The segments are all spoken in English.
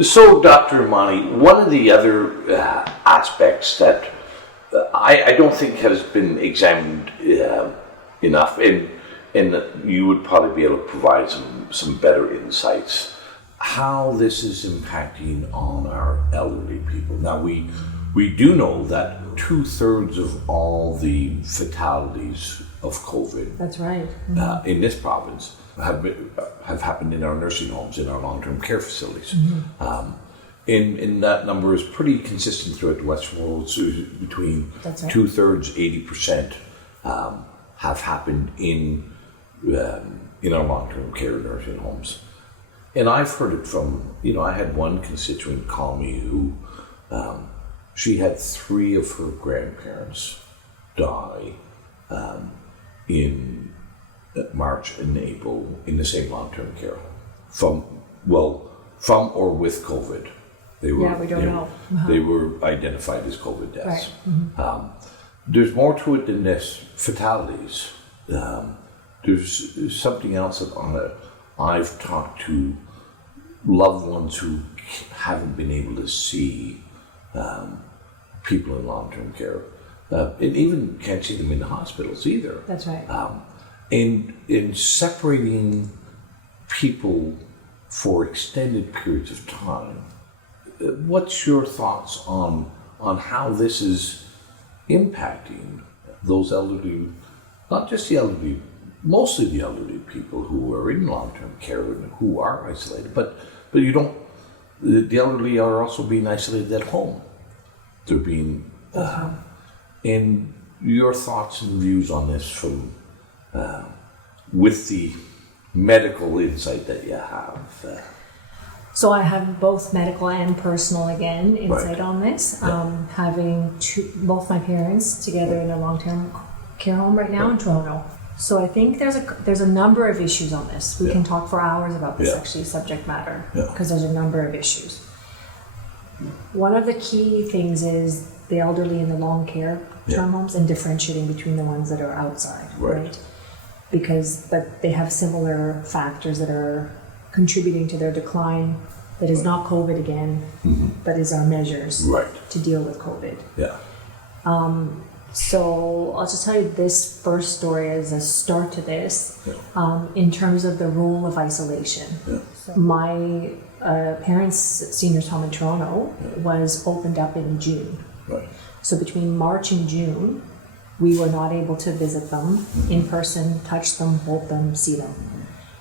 So, Dr. Amani, one of the other aspects that I don't think has been examined enough, and you would probably be able to provide some better insights, how this is impacting on our elderly people. Now, we do know that 2/3 of all the fatalities of COVID That's right. in this province have happened in our nursing homes, in our long-term care facilities. And that number is pretty consistent throughout the Western world. So between That's right. 2/3, 80% have happened in our long-term care nursing homes. And I've heard it from, I had one constituent call me who she had 3 of her grandparents die in March and April in the same long-term care from or with COVID. We don't know. They were identified as COVID deaths. Right. There's more to it than this, fatalities. There's something else that I've talked to loved ones who haven't been able to see people in long-term care, and even can't see them in the hospitals either. That's right. In separating people for extended periods of time, what's your thoughts on how this is impacting those elderly, not just the elderly, mostly the elderly people who are in long-term care and who are isolated, but the elderly are also being isolated at home. They're being, and your thoughts and views on this from, with the medical insight that you have. So I have both medical and personal insight on this. Having both my parents together in a long-term care home right now in Toronto. So I think there's a number of issues on this. We can talk for hours about this actually subject matter because there's a number of issues. One of the key things is the elderly in the long care term homes and differentiating between the ones that are outside, right? But they have similar factors that are contributing to their decline that is not COVID again, but is our measures to deal with COVID. So I'll just tell you this first story as a start to this, in terms of the role of isolation. So my parents' seniors home in Toronto was opened up in June. So between March and June, we were not able to visit them in person, touch them, hold them, see them.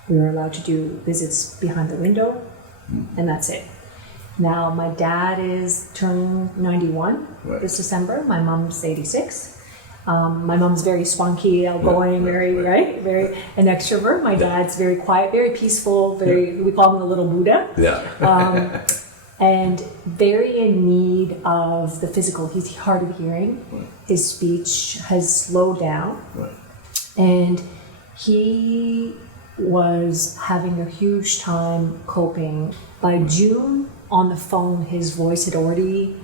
We were allowed to do visits behind the window, and that's it. Now, my dad is turning 91 this December. My mom's 86. My mom's very spunky, outgoing, very an extrovert. My dad's very quiet, very peaceful, we call him the little Buddha. And very in need of the physical. He's hard of hearing. His speech has slowed down. And he was having a huge time coping. By June, on the phone, his voice had already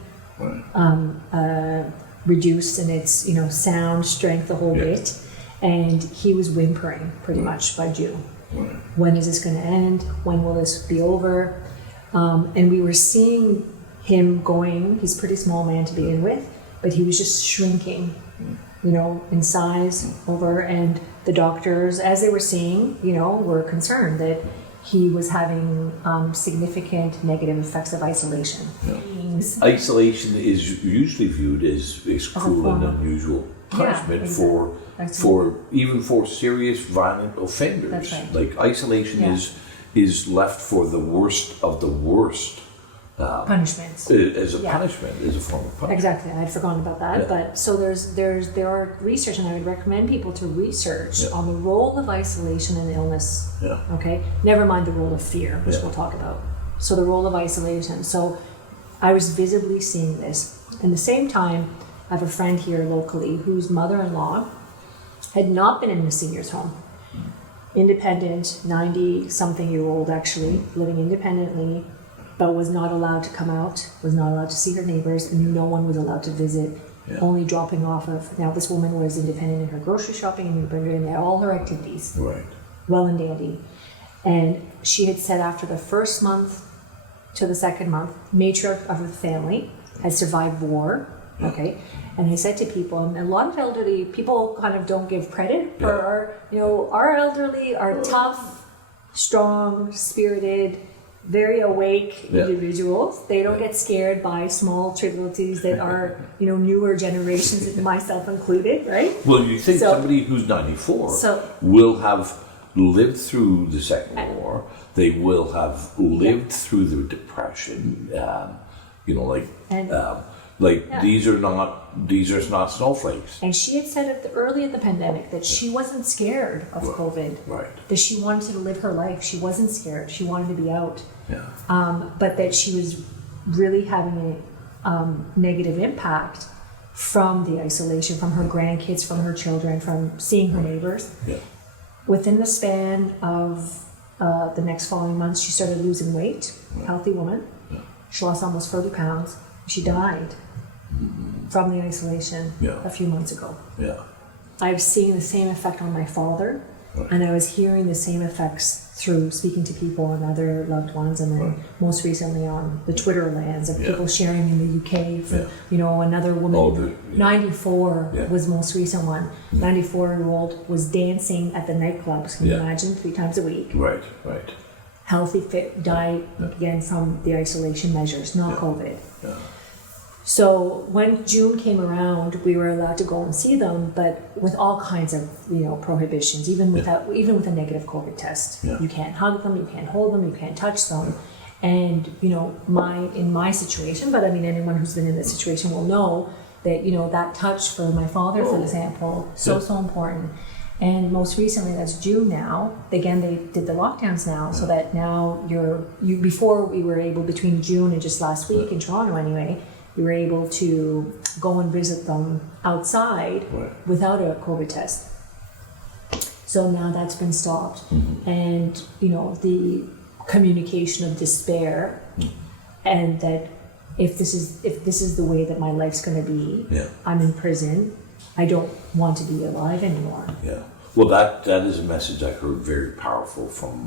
reduced in its sound, strength, the whole bit, and he was whimpering pretty much by June. When is this going to end? When will this be over? And we were seeing him going. He's a pretty small man to begin with, but he was just shrinking, in size over. And the doctors, as they were seeing, were concerned that he was having significant negative effects of isolation. Isolation is usually viewed as cruel and unusual punishment for serious violent offenders. Like isolation is left for the worst of the worst punishments as a punishment, as a form of punishment. Exactly, I'd forgotten about that. But so there are research, and I would recommend people to research on the role of isolation and illness. Okay, never mind the role of fear, which we'll talk about. So the role of isolation. So I was visibly seeing this. At the same time, I have a friend here locally whose mother-in-law had not been in the seniors' home. Independent, 90-something-year-old actually, living independently, but was not allowed to come out, was not allowed to see her neighbors, and no one was allowed to visit, only dropping off of... Now, this woman was independent in her grocery shopping and all her activities. Well and dandy. And she had said after the first month to the second month, matriarch of the family, had survived war. Okay, and I said to people, and a lot of elderly people kind of don't give credit for our elderly are tough, strong, spirited, very awake individuals. They don't get scared by small trivialities that are newer generations, myself included, right? Well, you think somebody who's 94 will have lived through the Second War. They will have lived through the Depression. These are not snowflakes. And she had said early in the pandemic that she wasn't scared of COVID. Right. That she wanted to live her life. She wasn't scared. She wanted to be out. Yeah. But that she was really having a negative impact from the isolation, from her grandkids, from her children, from seeing her neighbors. Yeah. Within the span of the next following months, she started losing weight. Healthy woman. Yeah. She lost almost 30 pounds. She died from the isolation a few months ago. Yeah. I've seen the same effect on my father, and I was hearing the same effects through speaking to people and other loved ones, and then most recently on the Twitter lands of people sharing in the UK. For, another woman, 94 was the most recent one. 94-year-old was dancing at the nightclubs. Can you imagine? 3 times a week. Right. Healthy, fit, died again from the isolation measures, not COVID. Yeah. So when June came around, we were allowed to go and see them, but with all kinds of prohibitions. Even with a negative COVID test, you can't hug them, you can't hold them, you can't touch them. And in my situation, but I mean anyone who's been in this situation will know that that touch for my father, for example, so important. And most recently, that's June now. Again, they did the lockdowns now, so that now you before we were able, between June and just last week in Toronto anyway, you were able to go and visit them outside without a COVID test. So now that's been stopped. And the communication of despair, and that if this is the way that my life's going to be, I'm in prison, I don't want to be alive anymore. Yeah. Well, that is a message I heard very powerful from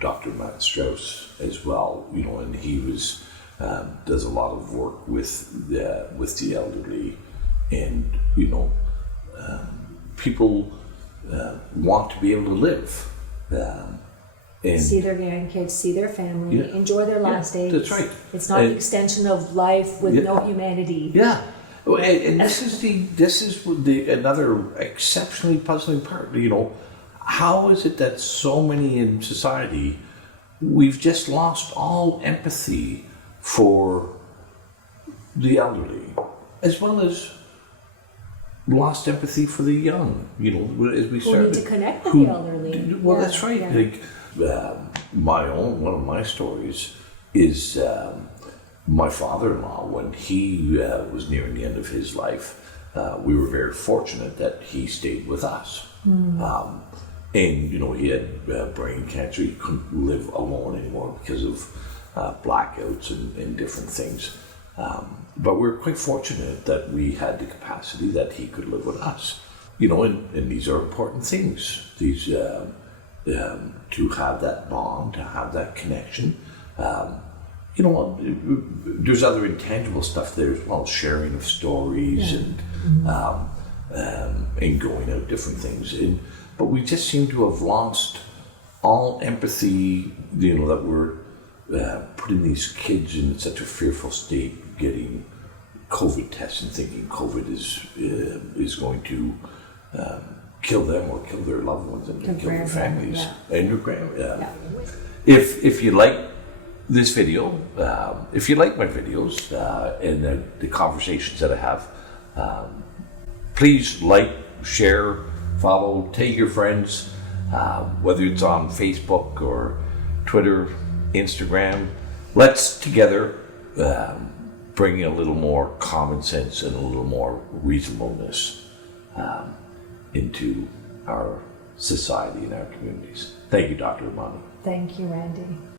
Dr. Matt Strauss as well. And he does a lot of work with the elderly, and people want to be able to live. And see their grandkids, see their family, enjoy their last days. That's right. It's not the extension of life with no humanity. Yeah. And this is another exceptionally puzzling part. How is it that so many in society, we've just lost all empathy for the elderly, as well as lost empathy for the young? As we started, need to connect with the elderly. Well, that's right. Yeah. One of my stories is. My father-in-law, when he was nearing the end of his life, we were very fortunate that he stayed with us. And he had brain cancer. He couldn't live alone anymore because of blackouts and different things. But we were quite fortunate that we had the capacity that he could live with us. And these are important things. These to have that bond, to have that connection. There's other intangible stuff there as well, sharing of stories and going out, different things. But we just seem to have lost all empathy, that we're putting these kids in such a fearful state, getting COVID tests and thinking COVID is going to kill them or kill their loved ones and kill their families and your grandparents. If you like this video, if you like my videos and the conversations that I have, please like, share, follow, tell your friends, whether it's on Facebook or Twitter, Instagram. Let's together bring a little more common sense and a little more reasonableness into our society and our communities. Thank you, Dr. Amani. Thank you, Randy.